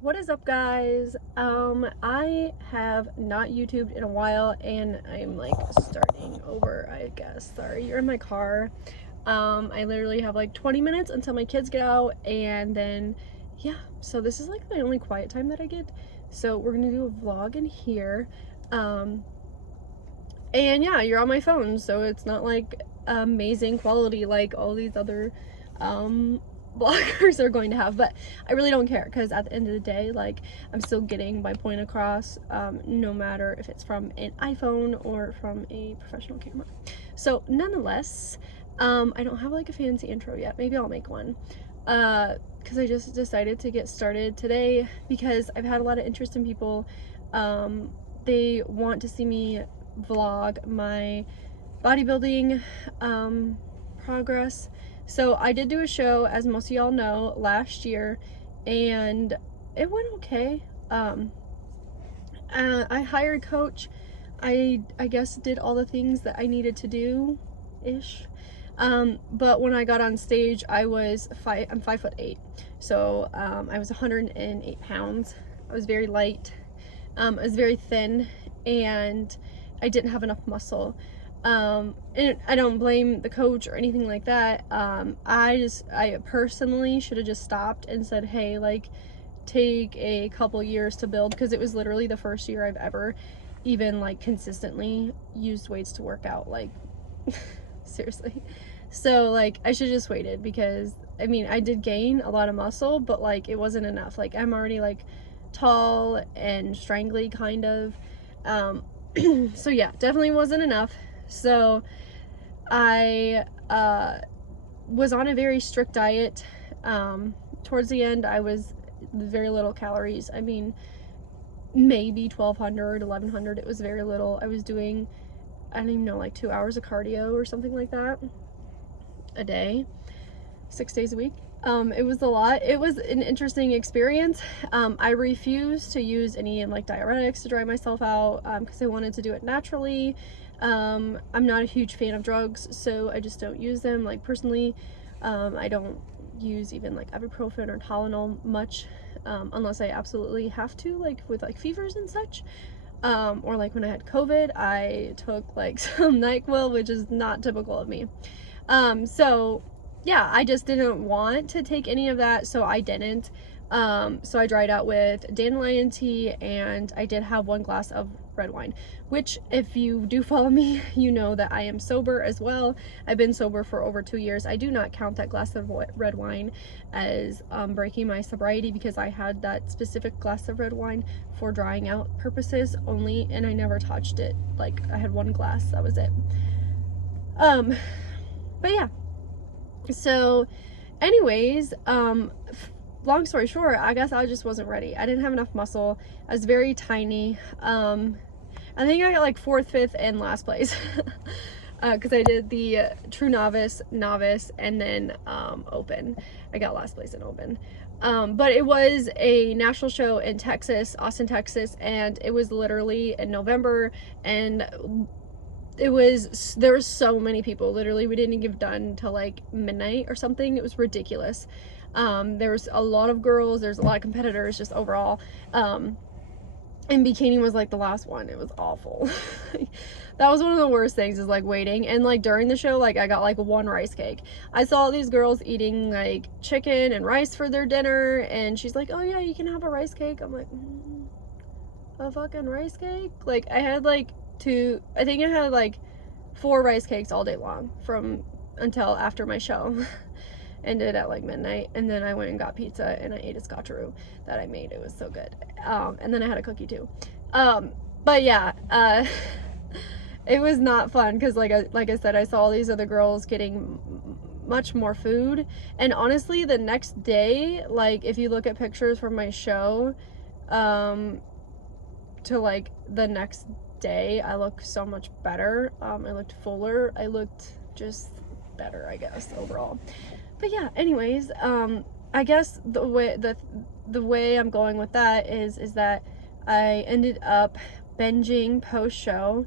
What is up, guys? I have not YouTubed in a while and I'm like starting over, I guess. Sorry, you're in my car. I literally have like 20 minutes until my kids get out, and then yeah, so this is like my only quiet time that I get. So we're gonna do a vlog in here. Um, and yeah, you're on my phone, so it's not like amazing quality like all these other bloggers are going to have, but I really don't care because at the end of the day, like, I'm still getting my point across, no matter if it's from an iPhone or from a professional camera. So nonetheless, I don't have like a fancy intro yet. Maybe I'll make one because I just decided to get started today because I've had a lot of interest in people. They want to see me vlog my bodybuilding progress. So I did do a show, as most of y'all know, last year, and it went okay. I hired a coach. I guess did all the things that I needed to do, ish. But when I got on stage, I'm 5'8", so I was 108 pounds. I was very light. I was very thin, and I didn't have enough muscle. And I don't blame the coach or anything like that. I personally should have just stopped and said, hey, like, take a couple years to build, because it was literally the first year I've ever even like consistently used weights to work out, like seriously. So like I should just waited, because I mean I did gain a lot of muscle, but like it wasn't enough. Like I'm already like tall and strangly kind of, so yeah, definitely wasn't enough. So I was on a very strict diet. Towards the end I was very little calories. I mean, maybe 1200, 1100. It was very little. I was doing, I don't even know, like 2 hours of cardio or something like that a day, 6 days a week. It was a lot. It was an interesting experience. I refused to use any like diuretics to dry myself out because I wanted to do it naturally. I'm not a huge fan of drugs, so I just don't use them. Like personally, I don't use even like ibuprofen or Tylenol much, unless I absolutely have to, like with like fevers and such. Or like when I had COVID, I took like some NyQuil, which is not typical of me. So yeah, I just didn't want to take any of that, so I didn't. So I dried out with dandelion tea, and I did have 1 glass of red wine, which if you do follow me, you know that I am sober as well. I've been sober for over 2 years. I do not count that glass of red wine as breaking my sobriety, because I had that specific glass of red wine for drying out purposes only, and I never touched it. Like I had 1 glass, that was it. But yeah, so anyways, long story short, I guess I just wasn't ready. I didn't have enough muscle. I was very tiny. I think I got like 4th, 5th, and last place. Because I did the true novice, and then open. I got last place in open. But it was a national show in Texas, Austin, Texas, and it was literally in November, and there were so many people. Literally, we didn't get done till like midnight or something. It was ridiculous. There was a lot of girls, there's a lot of competitors just overall. And bikini was like the last one. It was awful. That was one of the worst things, is like waiting. And like during the show, like I got like 1 rice cake. I saw these girls eating like chicken and rice for their dinner, and she's like, oh yeah, you can have a rice cake. I'm like, a fucking rice cake? Like I had like I think I had like 4 rice cakes all day long from until after my show. Ended at like midnight, and then I went and got pizza, and I ate a scotcheroo that I made. It was so good. And then I had a cookie too. But yeah, it was not fun, because like I said, I saw all these other girls getting much more food. And honestly, the next day, like if you look at pictures from my show, to like the next day, I look so much better. I looked fuller. I looked just better, I guess, overall. But yeah, anyways, I guess the way I'm going with that is that I ended up binging post show,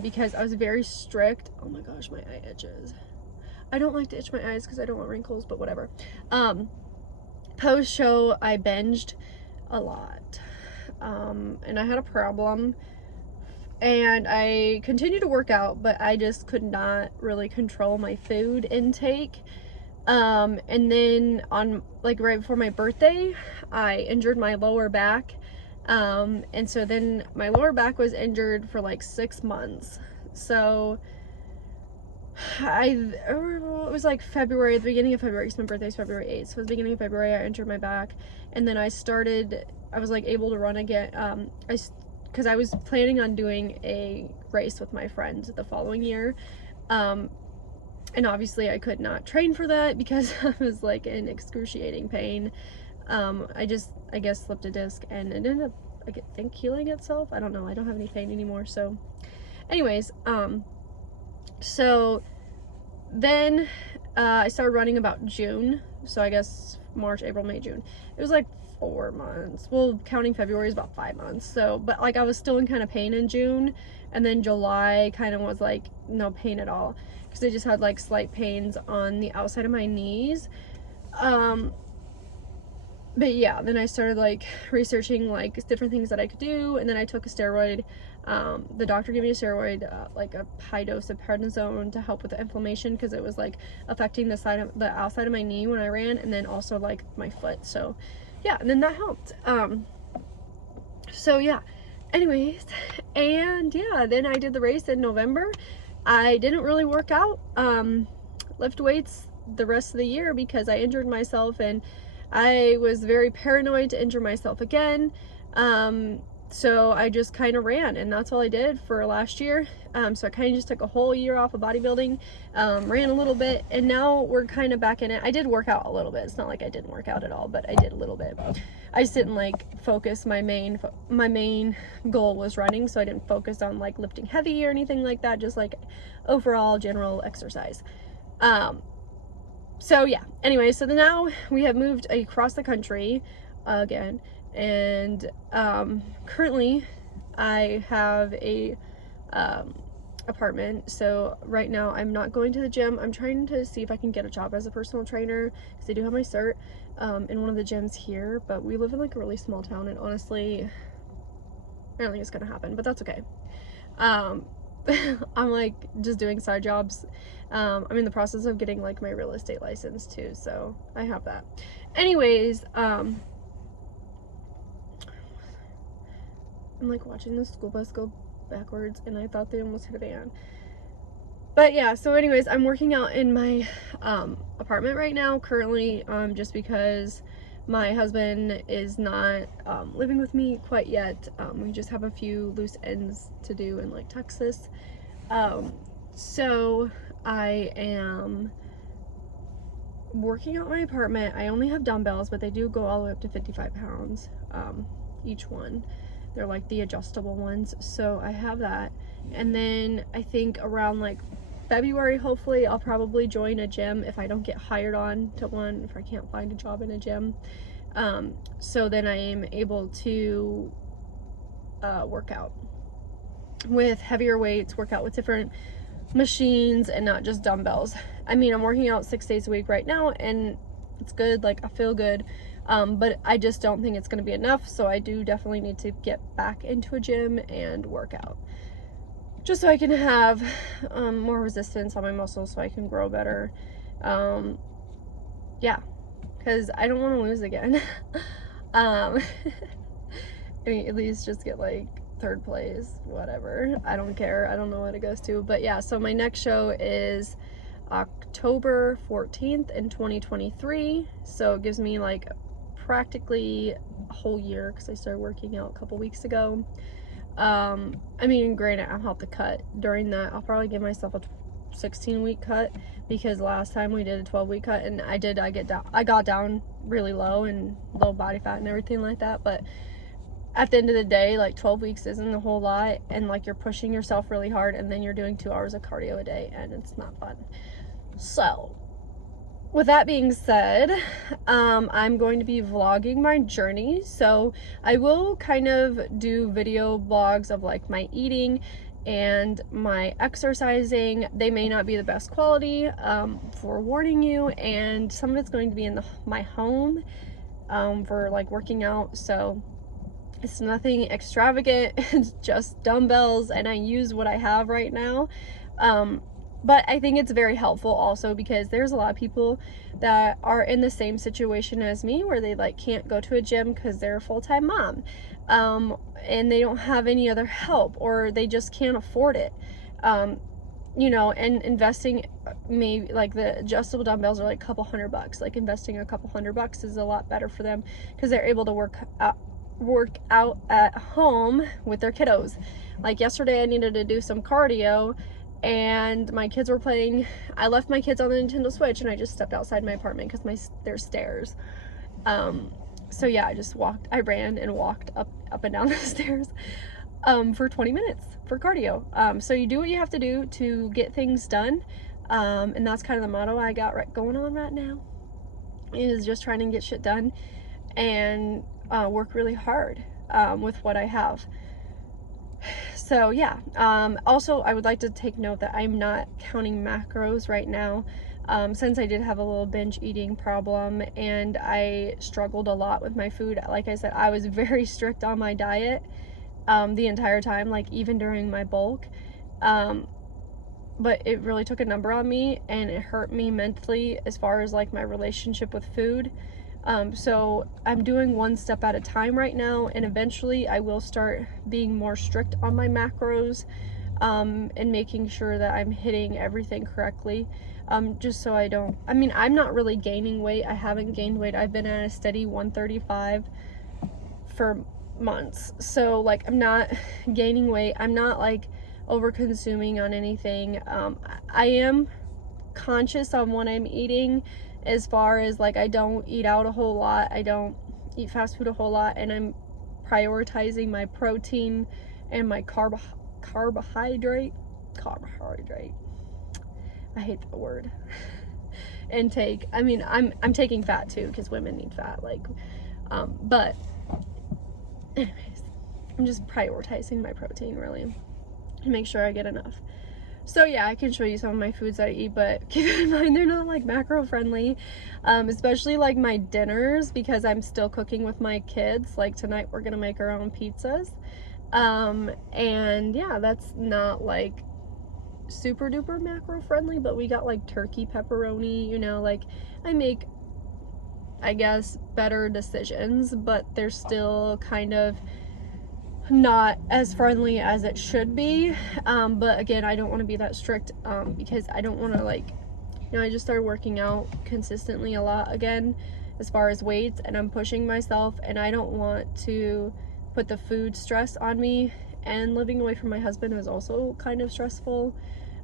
because I was very strict. Oh my gosh, my eye itches. I don't like to itch my eyes because I don't want wrinkles, but whatever. Post show, I binged a lot. And I had a problem, and I continued to work out, but I just could not really control my food intake. And then on like right before my birthday, I injured my lower back. And so then my lower back was injured for like 6 months. So it was like February, the beginning of February, because my birthday's February 8th. So it was the beginning of February, I injured my back. And then I was like able to run again. Because I was planning on doing a race with my friends the following year. And obviously I could not train for that because I was like in excruciating pain. I guess slipped a disc, and it ended up, I think, healing itself. I don't know. I don't have any pain anymore. So anyways, so then I started running about June. So I guess March, April, May, June. It was like 4 months. Well, counting February is about 5 months. So, but like I was still in kind of pain in June. And then July kind of was like no pain at all. Because I just had like slight pains on the outside of my knees. But yeah, then I started like researching like different things that I could do, and then I took a steroid. The doctor gave me a steroid, like a high dose of prednisone, to help with the inflammation, because it was like affecting the outside of my knee when I ran, and then also like my foot. So yeah, and then that helped. So yeah, anyways, and yeah, then I did the race in November. I didn't really work out, lift weights the rest of the year because I injured myself, and I was very paranoid to injure myself again. So I just kind of ran, and that's all I did for last year. So I kind of just took a whole year off of bodybuilding, ran a little bit, and now we're kind of back in it. I did work out a little bit. It's not like I didn't work out at all, but I did a little bit. I just didn't like focus. My main goal was running, so I didn't focus on like lifting heavy or anything like that. Just like overall general exercise. So yeah, anyway, so now we have moved across the country again, and currently I have a apartment. So right now I'm not going to the gym. I'm trying to see if I can get a job as a personal trainer, because I do have my cert in one of the gyms here, but we live in like a really small town, and honestly I don't think it's gonna happen, but that's okay. I'm like just doing side jobs. I'm in the process of getting like my real estate license too, so I have that. Anyways, I'm like watching the school bus go backwards, and I thought they almost hit a van. But yeah, so anyways, I'm working out in my apartment right now currently, just because my husband is not living with me quite yet. We just have a few loose ends to do in like Texas. So I am working out my apartment. I only have dumbbells, but they do go all the way up to 55 pounds each one. They're like the adjustable ones, so I have that. And then I think around like February, hopefully I'll probably join a gym if I don't get hired on to one, if I can't find a job in a gym. So then I am able to work out with heavier weights, work out with different machines, and not just dumbbells. I mean, I'm working out 6 days a week right now, and it's good, like I feel good, but I just don't think it's going to be enough. So I do definitely need to get back into a gym and work out, just so I can have more resistance on my muscles, so I can grow better. Yeah, because I don't want to lose again. I mean, at least just get like 3rd place, whatever. I don't care. I don't know what it goes to. But yeah, so my next show is October 14th in 2023. So it gives me like practically a whole year, because I started working out a couple weeks ago. I mean, granted, I'll have to cut during that. I'll probably give myself a 16-week cut, because last time we did a 12-week cut, and I got down really low and low body fat and everything like that. But at the end of the day, like 12 weeks isn't a whole lot, and like you're pushing yourself really hard, and then you're doing 2 hours of cardio a day, and it's not fun. So with that being said, I'm going to be vlogging my journey. So I will kind of do video vlogs of like my eating and my exercising. They may not be the best quality, for warning you, and some of it's going to be in my home. for like working out. So it's nothing extravagant. It's just dumbbells, and I use what I have right now. But I think it's very helpful also because there's a lot of people that are in the same situation as me where they like can't go to a gym because they're a full-time mom, and they don't have any other help, or they just can't afford it. You know, and investing, maybe like the adjustable dumbbells are like a couple $100. Like investing a couple $100 is a lot better for them because they're able to work out at home with their kiddos. Like yesterday I needed to do some cardio, and my kids were playing. I left my kids on the Nintendo Switch, and I just stepped outside my apartment because there's stairs. So yeah, I ran and walked up and down the stairs for 20 minutes for cardio. So you do what you have to do to get things done, and that's kind of the motto I got going on right now, is just trying to get shit done and work really hard with what I have. So yeah, also I would like to take note that I'm not counting macros right now, since I did have a little binge eating problem and I struggled a lot with my food. Like I said, I was very strict on my diet the entire time, like even during my bulk, but it really took a number on me, and it hurt me mentally as far as like my relationship with food. So I'm doing one step at a time right now, and eventually I will start being more strict on my macros, and making sure that I'm hitting everything correctly, just so I'm not really gaining weight. I haven't gained weight. I've been at a steady 135 for months, so like I'm not gaining weight. I'm not like over consuming on anything. I am conscious on what I'm eating, as far as like I don't eat out a whole lot, I don't eat fast food a whole lot, and I'm prioritizing my protein and my carbohydrate, I hate that word, intake. I mean, I'm taking fat too, because women need fat, like, but anyways, I'm just prioritizing my protein really to make sure I get enough. So yeah, I can show you some of my foods that I eat, but keep in mind they're not like macro friendly, especially like my dinners, because I'm still cooking with my kids. Like tonight we're gonna make our own pizzas, and yeah, that's not like super duper macro friendly, but we got like turkey pepperoni, you know, like I make, I guess, better decisions, but they're still kind of not as friendly as it should be. But again, I don't want to be that strict, because I don't want to, like, you know, I just started working out consistently a lot again as far as weights, and I'm pushing myself, and I don't want to put the food stress on me. And living away from my husband was also kind of stressful,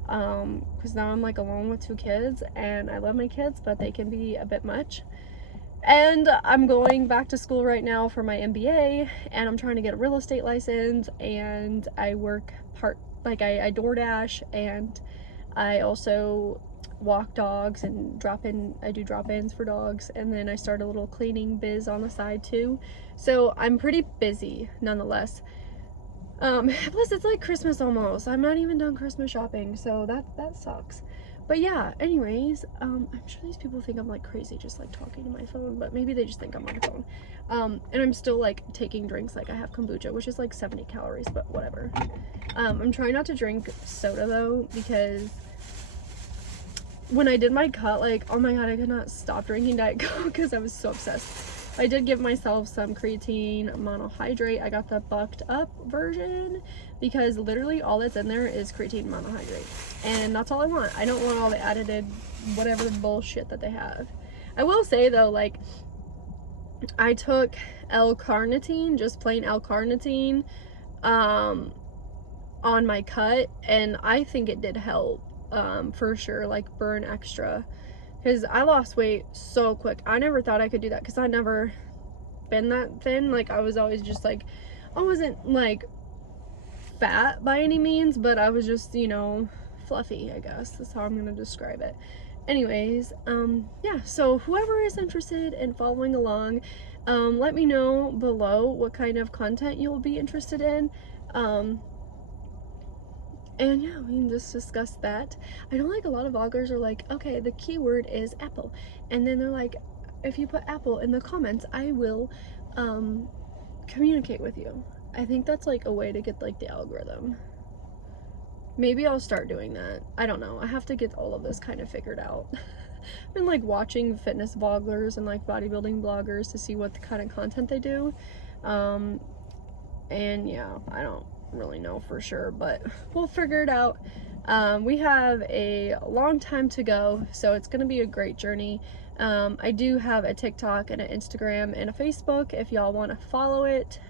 because now I'm like alone with 2 kids, and I love my kids, but they can be a bit much. And I'm going back to school right now for my MBA, and I'm trying to get a real estate license, and I work I DoorDash, and I also walk dogs and I do drop-ins for dogs, and then I start a little cleaning biz on the side too. So I'm pretty busy nonetheless. Plus it's like Christmas almost. I'm not even done Christmas shopping, so that sucks. But yeah, anyways, I'm sure these people think I'm like crazy just like talking to my phone, but maybe they just think I'm on the phone. And I'm still like taking drinks, like I have kombucha, which is like 70 calories, but whatever. I'm trying not to drink soda though, because when I did my cut, like, oh my god, I could not stop drinking Diet Coke because I was so obsessed. I did give myself some creatine monohydrate. I got the bucked up version because literally all that's in there is creatine monohydrate, and that's all I want. I don't want all the added whatever bullshit that they have. I will say though, like, I took L-carnitine, just plain L-carnitine, on my cut, and I think it did help, for sure, like burn extra, because I lost weight so quick. I never thought I could do that because I'd never been that thin. Like, I was always just like, I wasn't like fat by any means, but I was just, you know, fluffy, I guess. That's how I'm gonna describe it. Anyways, yeah, so whoever is interested in following along, let me know below what kind of content you'll be interested in. And yeah, we can just discuss that. I know like a lot of vloggers are like, okay, the keyword is apple, and then they're like, if you put Apple in the comments, I will communicate with you. I think that's like a way to get like the algorithm. Maybe I'll start doing that. I don't know. I have to get all of this kind of figured out. I've been like watching fitness vloggers and like bodybuilding bloggers to see what kind of content they do. And yeah, I don't really know for sure, but we'll figure it out. We have a long time to go, so it's gonna be a great journey. I do have a TikTok and an Instagram and a Facebook if y'all want to follow it.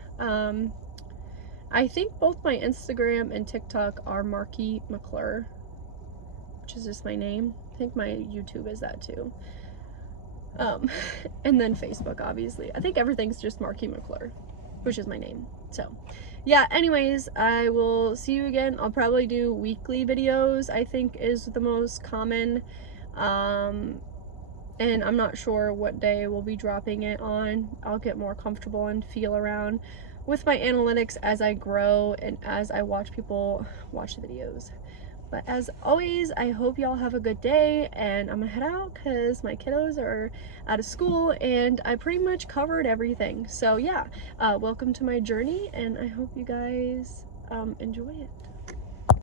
I think both my Instagram and TikTok are Marky McClure, which is just my name. I think my YouTube is that too. And then Facebook, obviously. I think everything's just Marky McClure, which is my name. So yeah, anyways, I will see you again. I'll probably do weekly videos, I think is the most common. And I'm not sure what day we'll be dropping it on. I'll get more comfortable and feel around with my analytics as I grow and as I watch people watch the videos. But as always, I hope y'all have a good day, and I'm gonna head out because my kiddos are out of school and I pretty much covered everything. So yeah, welcome to my journey, and I hope you guys enjoy it.